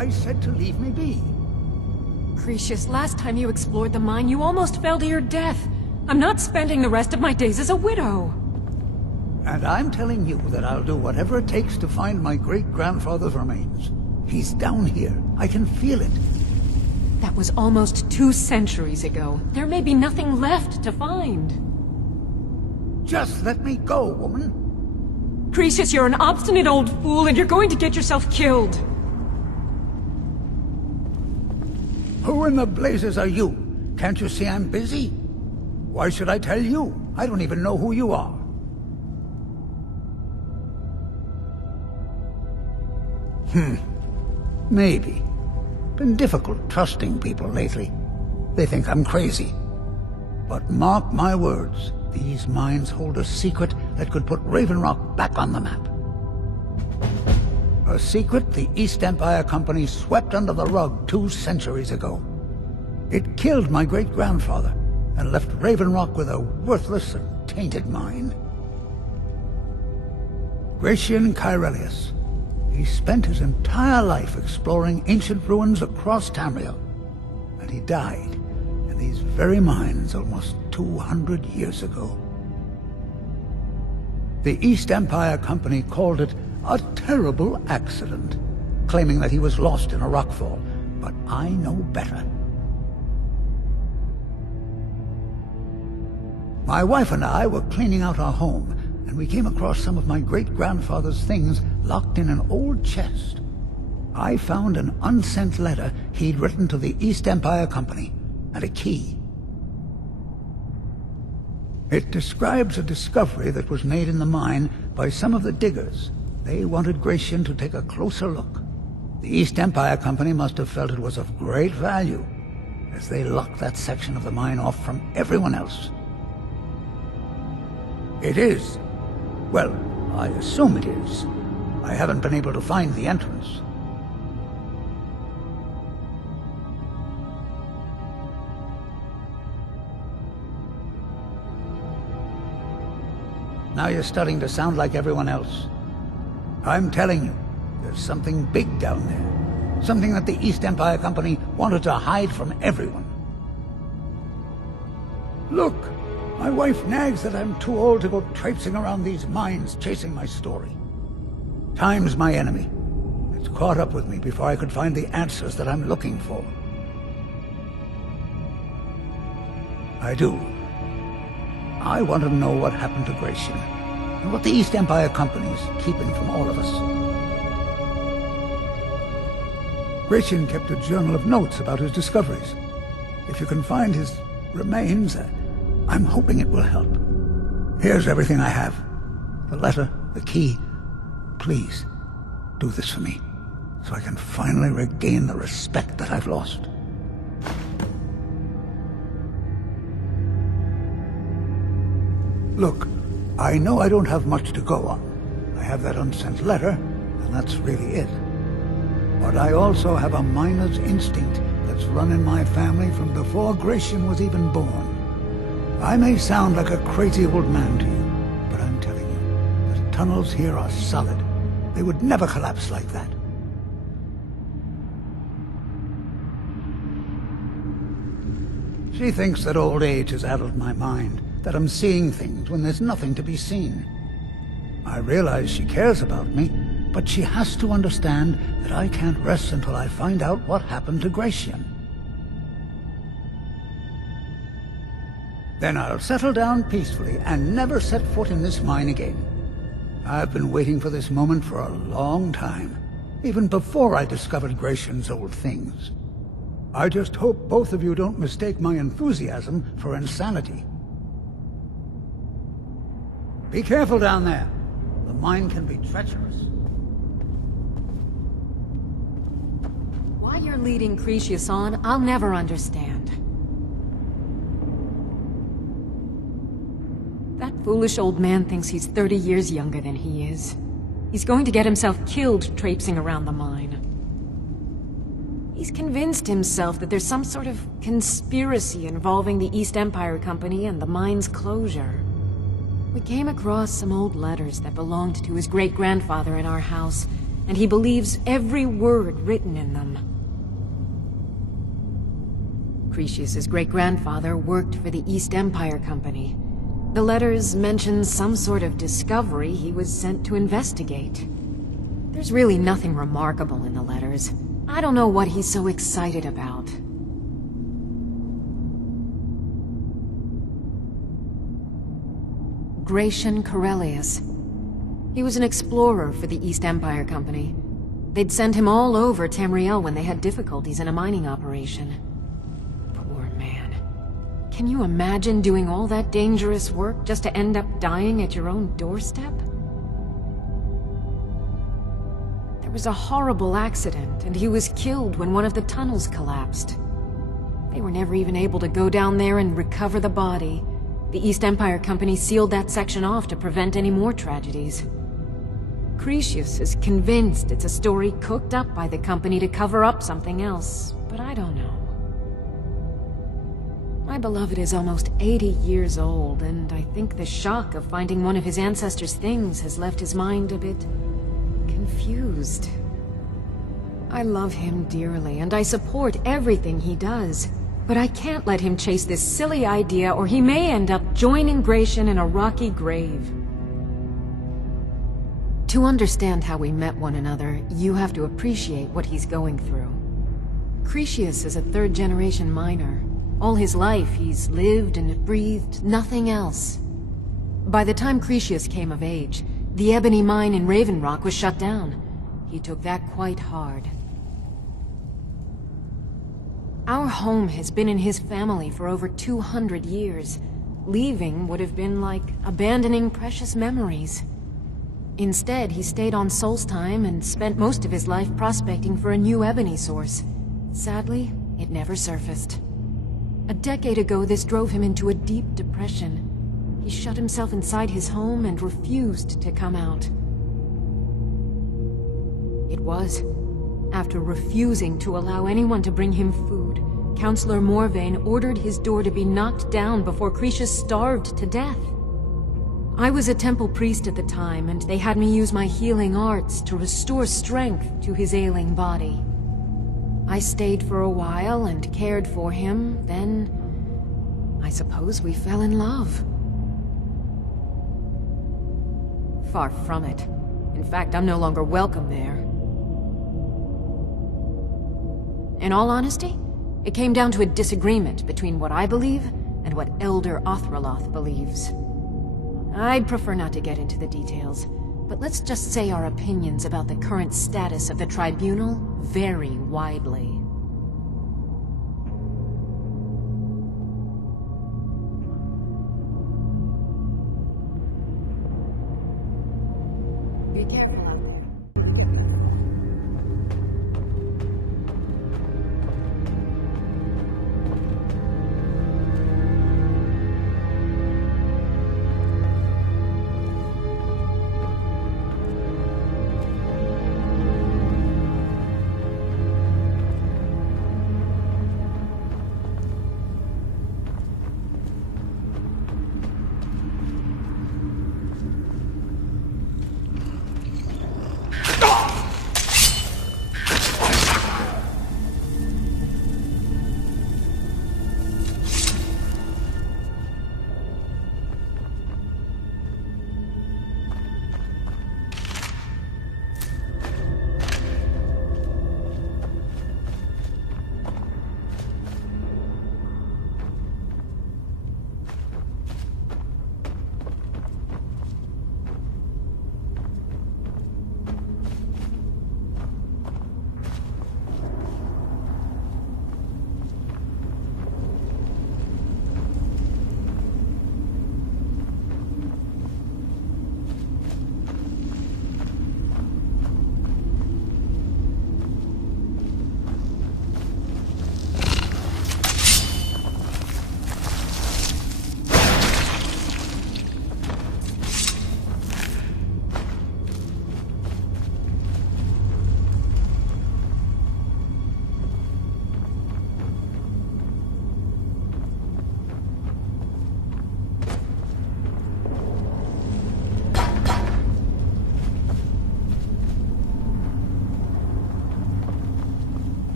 I said to leave me be. Cretius, last time you explored the mine, you almost fell to your death. I'm not spending the rest of my days as a widow. And I'm telling you that I'll do whatever it takes to find my great-grandfather's remains. He's down here. I can feel it. That was almost 2 centuries ago. There may be nothing left to find. Just let me go, woman. Cretius, you're an obstinate old fool, and you're going to get yourself killed. Who in the blazes are you? Can't you see I'm busy? Why should I tell you? I don't even know who you are. Maybe. Been difficult trusting people lately. They think I'm crazy. But mark my words, these mines hold a secret that could put Raven Rock back on the map. A secret the East Empire Company swept under the rug 2 centuries ago. It killed my great-grandfather and left Raven Rock with a worthless and tainted mine. Gratian Kyrelius. He spent his entire life exploring ancient ruins across Tamriel, and he died in these very mines almost 200 years ago. The East Empire Company called it a terrible accident, claiming that he was lost in a rockfall, but I know better. My wife and I were cleaning out our home, and we came across some of my great-grandfather's things locked in an old chest. I found an unsent letter he'd written to the East Empire Company, and a key. It describes a discovery that was made in the mine by some of the diggers. They wanted Gratian to take a closer look. The East Empire Company must have felt it was of great value, as they locked that section of the mine off from everyone else. It is. Well, I assume it is. I haven't been able to find the entrance. Now you're starting to sound like everyone else. I'm telling you, there's something big down there. Something that the East Empire Company wanted to hide from everyone. Look! My wife nags that I'm too old to go traipsing around these mines chasing my story. Time's my enemy. It's caught up with me before I could find the answers that I'm looking for. I do. I want to know what happened to Gratian, and what the East Empire Company's keeping from all of us. Gratian kept a journal of notes about his discoveries. If you can find his remains, I'm hoping it will help. Here's everything I have. The letter, the key. Please, do this for me, so I can finally regain the respect that I've lost. Look, I know I don't have much to go on. I have that unsent letter, and that's really it. But I also have a miner's instinct that's run in my family from before Gratian was even born. I may sound like a crazy old man to you, but I'm telling you, the tunnels here are solid. They would never collapse like that. She thinks that old age has addled my mind, that I'm seeing things when there's nothing to be seen. I realize she cares about me, but she has to understand that I can't rest until I find out what happened to Gratian. Then I'll settle down peacefully and never set foot in this mine again. I've been waiting for this moment for a long time, even before I discovered Gratian's old things. I just hope both of you don't mistake my enthusiasm for insanity. Be careful down there. The mine can be treacherous. Why you're leading Cretius on, I'll never understand. That foolish old man thinks he's 30 years younger than he is. He's going to get himself killed traipsing around the mine. He's convinced himself that there's some sort of conspiracy involving the East Empire Company and the mine's closure. We came across some old letters that belonged to his great-grandfather in our house, and he believes every word written in them. Cretius's great-grandfather worked for the East Empire Company. The letters mention some sort of discovery he was sent to investigate. There's really nothing remarkable in the letters. I don't know what he's so excited about. Gratian Corellius. He was an explorer for the East Empire Company. They'd send him all over Tamriel when they had difficulties in a mining operation. Poor man. Can you imagine doing all that dangerous work just to end up dying at your own doorstep? There was a horrible accident, and he was killed when one of the tunnels collapsed. They were never even able to go down there and recover the body. The East Empire Company sealed that section off to prevent any more tragedies. Cretius is convinced it's a story cooked up by the company to cover up something else, but I don't know. My beloved is almost 80 years old, and I think the shock of finding one of his ancestors' things has left his mind a bit confused. I love him dearly, and I support everything he does. But I can't let him chase this silly idea, or he may end up joining Gratian in a rocky grave. To understand how we met one another, you have to appreciate what he's going through. Cretius is a third-generation miner. All his life, he's lived and breathed nothing else. By the time Cretius came of age, the ebony mine in Raven Rock was shut down. He took that quite hard. Our home has been in his family for over 200 years. Leaving would have been like abandoning precious memories. Instead, he stayed on Solstheim and spent most of his life prospecting for a new ebony source. Sadly, it never surfaced. A decade ago, this drove him into a deep depression. He shut himself inside his home and refused to come out. It was after refusing to allow anyone to bring him food, Counselor Morvain ordered his door to be knocked down before Cretius starved to death. I was a temple priest at the time, and they had me use my healing arts to restore strength to his ailing body. I stayed for a while and cared for him, then I suppose we fell in love. Far from it. In fact, I'm no longer welcome there. In all honesty, it came down to a disagreement between what I believe and what Elder Othraloth believes. I'd prefer not to get into the details, but let's just say our opinions about the current status of the Tribunal vary widely. Be careful.